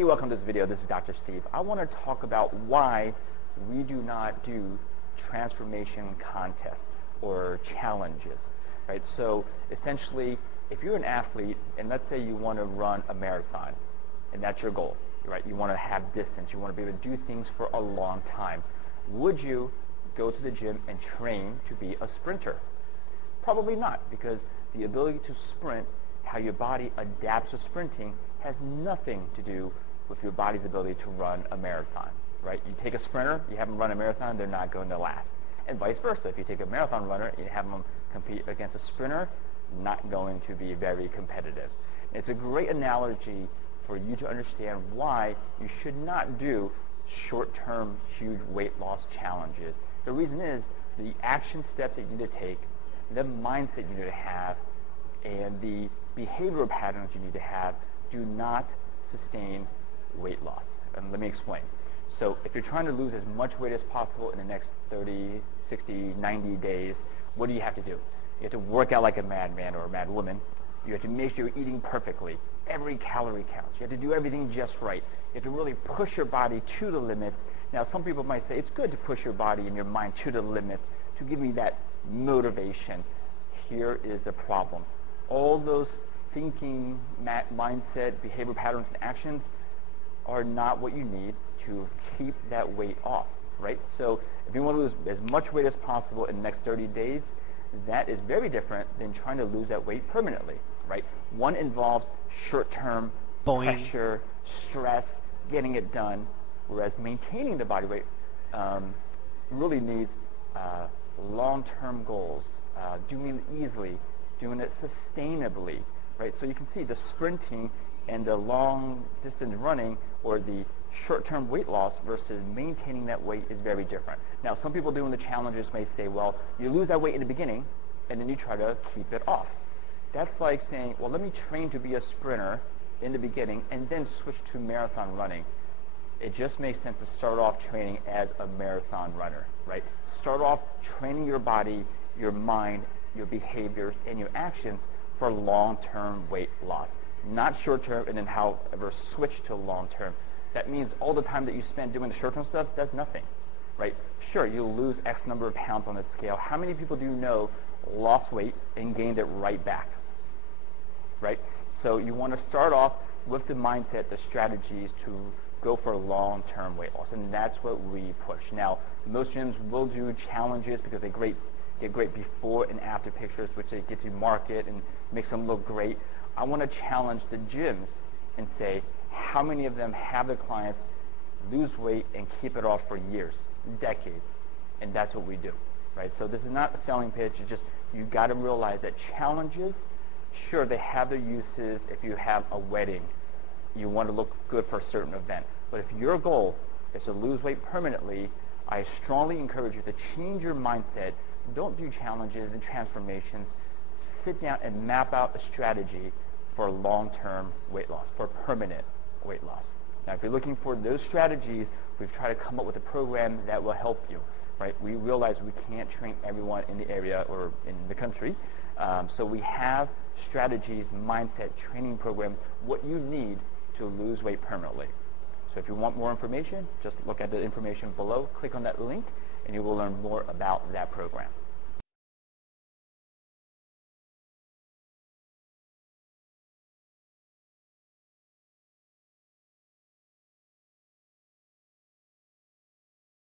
Hey, welcome to this video. This is Dr. Steve. I want to talk about why we do not do transformation contests or challenges, right? So essentially, if you're an athlete and let's say you want to run a marathon and that's your goal, right? You want to have distance, you want to be able to do things for a long time. Would you go to the gym and train to be a sprinter? Probably not, because the ability to sprint, how your body adapts to sprinting, has nothing to do with your body's ability to run a marathon, right? You take a sprinter, you have them run a marathon, they're not going to last. And vice versa. If you take a marathon runner, you have them compete against a sprinter, not going to be very competitive. It's a great analogy for you to understand why you should not do short-term, huge weight loss challenges. The reason is the action steps that you need to take, the mindset you need to have, and the behavioral patterns you need to have do not sustain weight loss. And let me explain. So if you're trying to lose as much weight as possible in the next 30, 60, 90 days, what do you have to do? You have to work out like a madman or a mad woman. You have to make sure you're eating perfectly. Every calorie counts. You have to do everything just right. You have to really push your body to the limits. Now, some people might say it's good to push your body and your mind to the limits to give me that motivation. Here is the problem. All those thinking, mindset, behavior patterns, and actions are not what you need to keep that weight off, right? So if you want to lose as much weight as possible in the next 30 days, that is very different than trying to lose that weight permanently, right? One involves short-term pressure, stress, getting it done, whereas maintaining the body weight really needs long-term goals, doing it easily, doing it sustainably, right? So you can see the sprinting and the long distance running or the short-term weight loss versus maintaining that weight is very different. Now, some people doing the challenges may say, well, you lose that weight in the beginning and then you try to keep it off. That's like saying, well, let me train to be a sprinter in the beginning and then switch to marathon running. It just makes sense to start off training as a marathon runner, right? Start off training your body, your mind, your behaviors, and your actions for long-term weight loss. Not short-term and then however switch to long-term. That means all the time that you spend doing the short-term stuff does nothing, right? Sure, you'll lose X number of pounds on the scale. How many people do you know lost weight and gained it right back, right? So you want to start off with the mindset, the strategies to go for long-term weight loss, and that's what we push. Now, most gyms will do challenges because they get great before and after pictures, which they get to market and makes them look great. I want to challenge the gyms and say, how many of them have their clients lose weight and keep it off for years, decades? And that's what we do, right? So this is not a selling pitch. It's just you got to realize that challenges, sure, they have their uses. If you have a wedding, you want to look good for a certain event. But if your goal is to lose weight permanently, I strongly encourage you to change your mindset. Don't do challenges and transformations. Sit down and map out a strategy for long-term weight loss, for permanent weight loss. Now, if you're looking for those strategies, we've tried to come up with a program that will help you, right? We realize we can't train everyone in the area or in the country, so we have strategies, mindset, training program, what you need to lose weight permanently. So if you want more information, just look at the information below, click on that link, and you will learn more about that program.